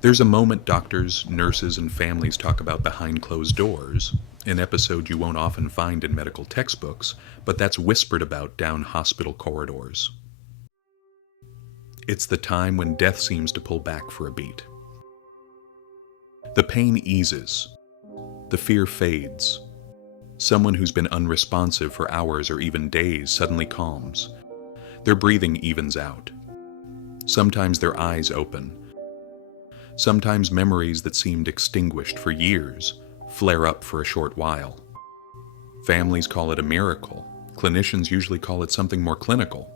There's a moment doctors, nurses, and families talk about behind closed doors, an episode you won't often find in medical textbooks, but that's whispered about down hospital corridors. It's the time when death seems to pull back for a beat. The pain eases. The fear fades. Someone who's been unresponsive for hours or even days suddenly calms. Their breathing evens out. Sometimes their eyes open. Sometimes memories that seemed extinguished for years flare up for a short while. Families call it a miracle. Clinicians usually call it something more clinical.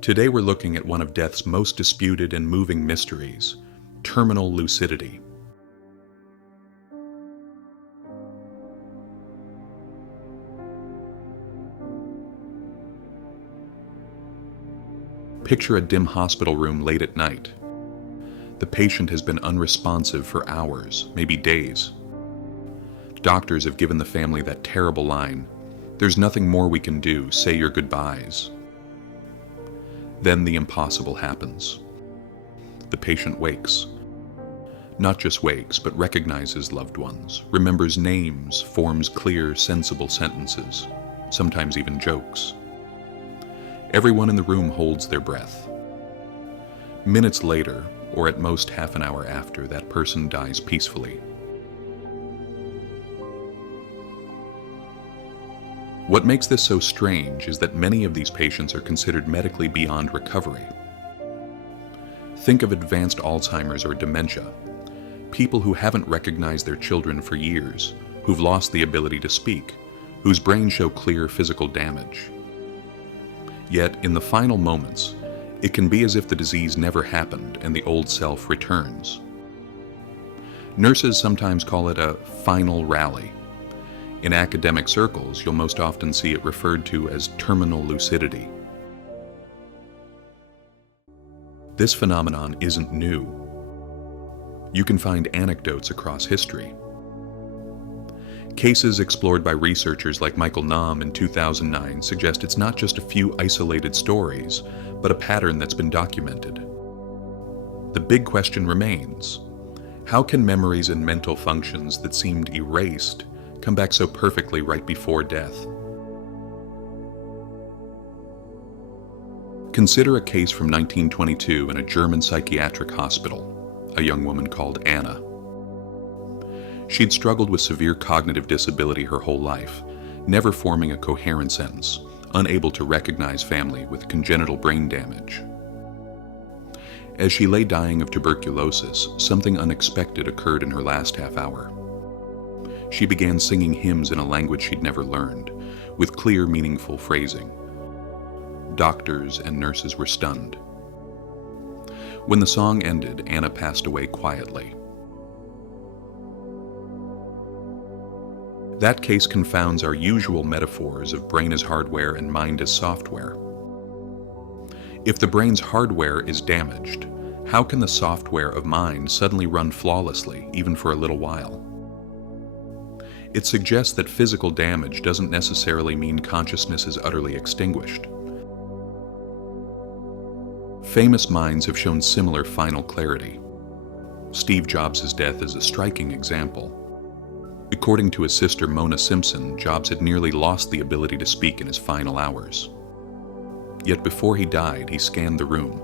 Today we're looking at one of death's most disputed and moving mysteries, terminal lucidity. Picture a dim hospital room late at night. The patient has been unresponsive for hours, maybe days. Doctors have given the family that terrible line, "There's nothing more we can do, say your goodbyes." Then the impossible happens. The patient wakes. Not just wakes, but recognizes loved ones, remembers names, forms clear, sensible sentences, sometimes even jokes. Everyone in the room holds their breath. Minutes later, or at most half an hour after, that person dies peacefully. What makes this so strange is that many of these patients are considered medically beyond recovery. Think of advanced Alzheimer's or dementia, people who haven't recognized their children for years, who've lost the ability to speak, whose brains show clear physical damage. Yet, in the final moments, it can be as if the disease never happened and the old self returns. Nurses sometimes call it a final rally. In academic circles, you'll most often see it referred to as terminal lucidity. This phenomenon isn't new. You can find anecdotes across history. Cases explored by researchers like Michael Nahm in 2009 suggest it's not just a few isolated stories, but a pattern that's been documented. The big question remains: how can memories and mental functions that seemed erased come back so perfectly right before death? Consider a case from 1922 in a German psychiatric hospital, a young woman called Anna. She'd struggled with severe cognitive disability her whole life, never forming a coherent sentence, unable to recognize family with congenital brain damage. As she lay dying of tuberculosis, something unexpected occurred in her last half hour. She began singing hymns in a language she'd never learned, with clear, meaningful phrasing. Doctors and nurses were stunned. When the song ended, Anna passed away quietly. That case confounds our usual metaphors of brain as hardware and mind as software. If the brain's hardware is damaged, how can the software of mind suddenly run flawlessly, even for a little while? It suggests that physical damage doesn't necessarily mean consciousness is utterly extinguished. Famous minds have shown similar final clarity. Steve Jobs' death is a striking example. According to his sister Mona Simpson, Jobs had nearly lost the ability to speak in his final hours. Yet before he died, he scanned the room,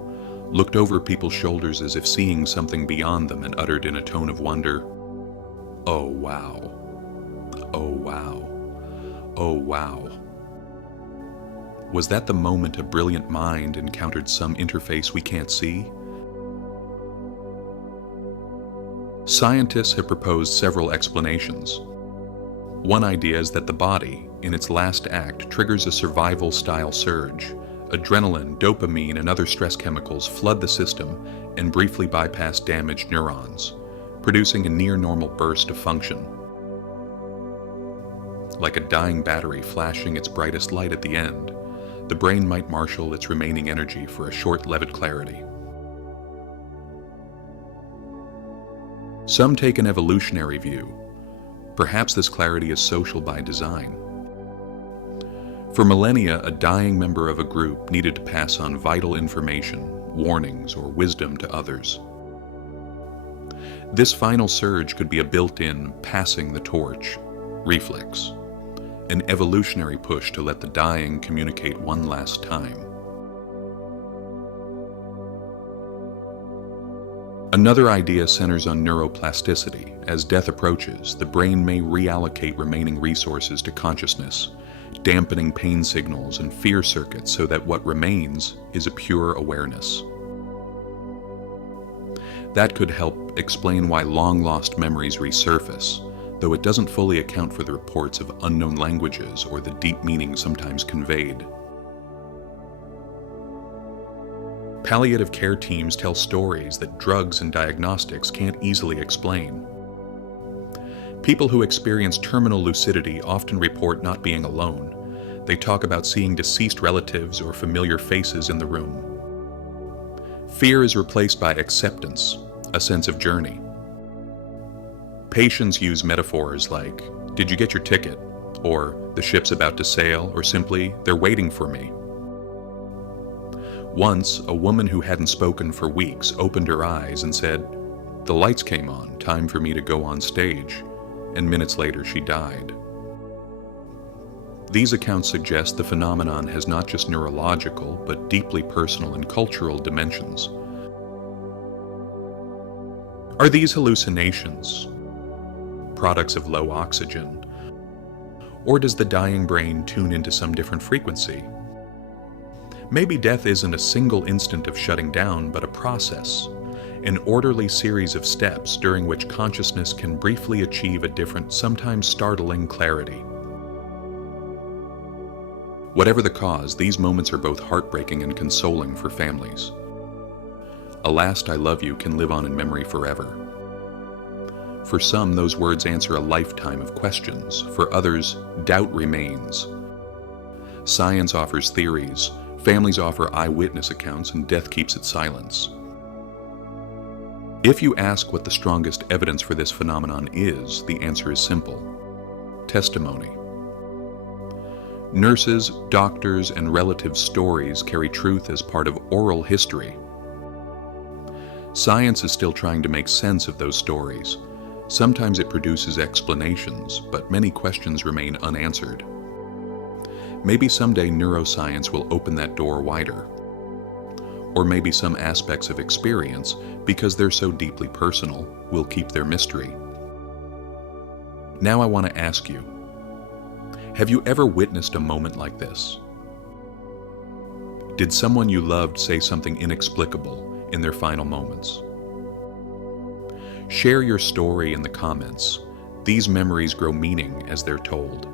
looked over people's shoulders as if seeing something beyond them, and uttered in a tone of wonder, "Oh wow. Oh wow. Oh wow." Was that the moment a brilliant mind encountered some interface we can't see? Scientists have proposed several explanations. One idea is that the body, in its last act, triggers a survival-style surge. Adrenaline, dopamine, and other stress chemicals flood the system and briefly bypass damaged neurons, producing a near-normal burst of function. Like a dying battery flashing its brightest light at the end, the brain might marshal its remaining energy for a short-lived clarity. Some take an evolutionary view. Perhaps this clarity is social by design. For millennia, a dying member of a group needed to pass on vital information, warnings, or wisdom to others. This final surge could be a built-in passing the torch reflex, an evolutionary push to let the dying communicate one last time. Another idea centers on neuroplasticity. As death approaches, the brain may reallocate remaining resources to consciousness, dampening pain signals and fear circuits so that what remains is a pure awareness. That could help explain why long-lost memories resurface, though it doesn't fully account for the reports of unknown languages or the deep meaning sometimes conveyed. Palliative care teams tell stories that drugs and diagnostics can't easily explain. People who experience terminal lucidity often report not being alone. They talk about seeing deceased relatives or familiar faces in the room. Fear is replaced by acceptance, a sense of journey. Patients use metaphors like, "Did you get your ticket?" or "The ship's about to sail," or simply, "They're waiting for me." Once, a woman who hadn't spoken for weeks opened her eyes and said, "The lights came on, time for me to go on stage," and minutes later she died. These accounts suggest the phenomenon has not just neurological, but deeply personal and cultural dimensions. Are these hallucinations products of low oxygen? Or does the dying brain tune into some different frequency? Maybe death isn't a single instant of shutting down, but a process, an orderly series of steps during which consciousness can briefly achieve a different, sometimes startling clarity. Whatever the cause, these moments are both heartbreaking and consoling for families. A last "I love you" can live on in memory forever. For some, those words answer a lifetime of questions. For others, doubt remains. Science offers theories, families offer eyewitness accounts, and death keeps its silence. If you ask what the strongest evidence for this phenomenon is, the answer is simple: testimony. Nurses, doctors, and relatives' stories carry truth as part of oral history. Science is still trying to make sense of those stories. Sometimes it produces explanations, but many questions remain unanswered. Maybe someday neuroscience will open that door wider. Or maybe some aspects of experience, because they're so deeply personal, will keep their mystery. Now I want to ask you, have you ever witnessed a moment like this? Did someone you loved say something inexplicable in their final moments? Share your story in the comments. These memories grow meaning as they're told.